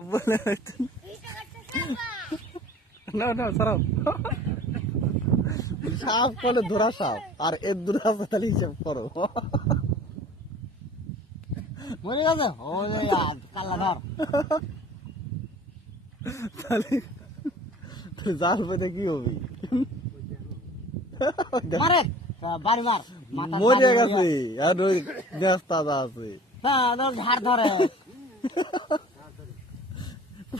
বলে না না সরাও। সাপ বলে ধরা সাপ আর এর দূরে আছে তাহলে হিসাব করো। গেছে? ও কাল্লা ধর তাহলে তুই জাল পেতে কি হবি? মারে বাড়ি মার। মরে গেছে আর ওই গ্যাস তাজা আছে। হ্যাঁ ধর ঝাড় ধরে।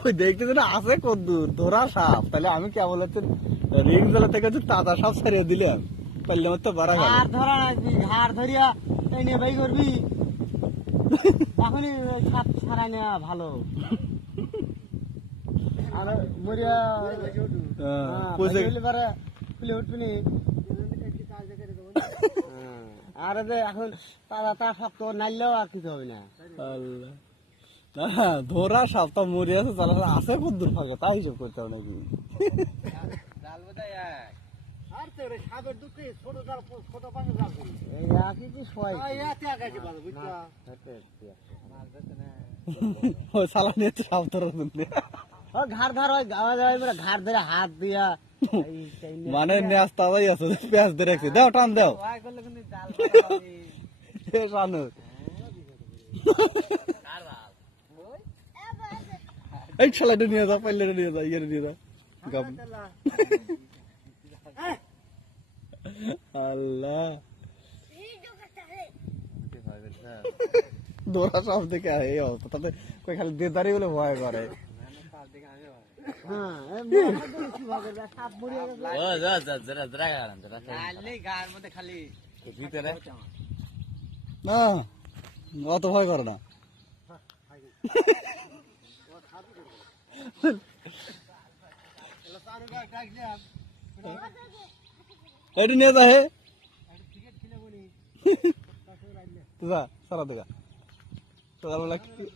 ওই দেখতে আছে ধরা সাপ। তাহলে আমি হচ্ছে রিং থেকে হচ্ছে তাজা সাপ ছাড়িয়ে দিলাম? তাহলে আমার তো বাড়া গেল ধরা ধরিয়া এই নিয়ে বাই করবি। এখনই সাপ ছাড়াই নেওয়া ভালো। আর মরিয়া হ্যাঁ, পয়সা গেলে পরে খুলে উঠবি হ্যাঁ, আর এখন তাজা তা সব তো নাইলেও আর কিছু হবে না। আল্লাহ। না ধরা সাপ তো মরে আছে চালা আছে কত দূর ফাঁকা তাই হিসাব করতে হবে নাকি? মানে মানে আছে পেঁয়াজ ধরে রাখছি। দাও টান দাও। এ শানু। এই ছেলেটা নিয়ে যাও পাইলে নিয়ে যাও ইয়ে নিয়ে গাম। আল্লাহ। দৌড়া সব দেখে এই অবস্থা। তাতে কই খালি দেদারি বলে ভয় করে। হ্যাঁ। না অত ভয় করে না। এটি নিয়ে যা হে। যা সারা দেখা সকালবেলা কি-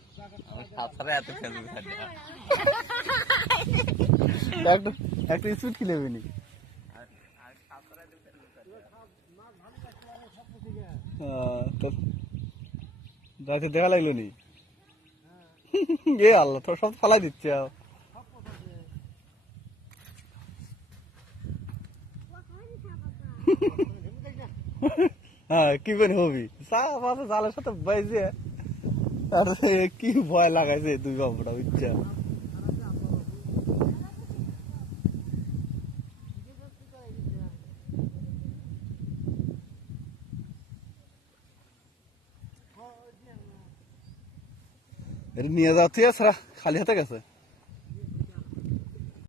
একটা স্পিড কিনে নি? রাতে দেখা লাগল নি? এ আল্লাহ, তোর সব ফালাই দিচ্ছে। হ্যাঁ কি করে হবি জালের সাথে বাইজে, আর কি ভয় লাগাইছে দুই বাবুটা বুঝছা নিয়ে যাওয়া তুই আছে খালি হাতে গেছে